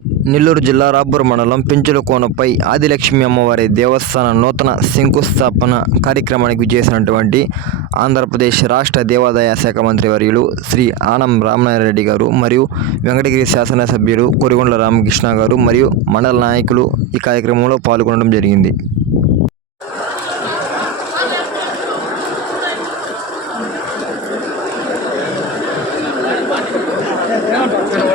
నెల్లూరు జిల్లా రాపూర్ మండలం పెంచులకోనపై ఆదిలక్ష్మి అమ్మవారి దేవస్థాన నూతన శంకుస్థాపన కార్యక్రమానికి చేసినటువంటి ఆంధ్రప్రదేశ్ రాష్ట్ర దేవాదాయ శాఖ మంత్రి వర్యులు శ్రీ ఆనం రామనారాయణ గారు మరియు వెంకటగిరి శాసనసభ్యులు కొరిగొండ్ల రామకృష్ణ గారు మరియు మండల నాయకులు ఈ కార్యక్రమంలో పాల్గొనడం జరిగింది.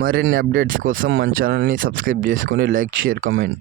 మరిన్ని అప్డేట్స్ కోసం మన ఛానల్ని సబ్స్క్రైబ్ చేసుకొని లైక్ షేర్ కామెంట్.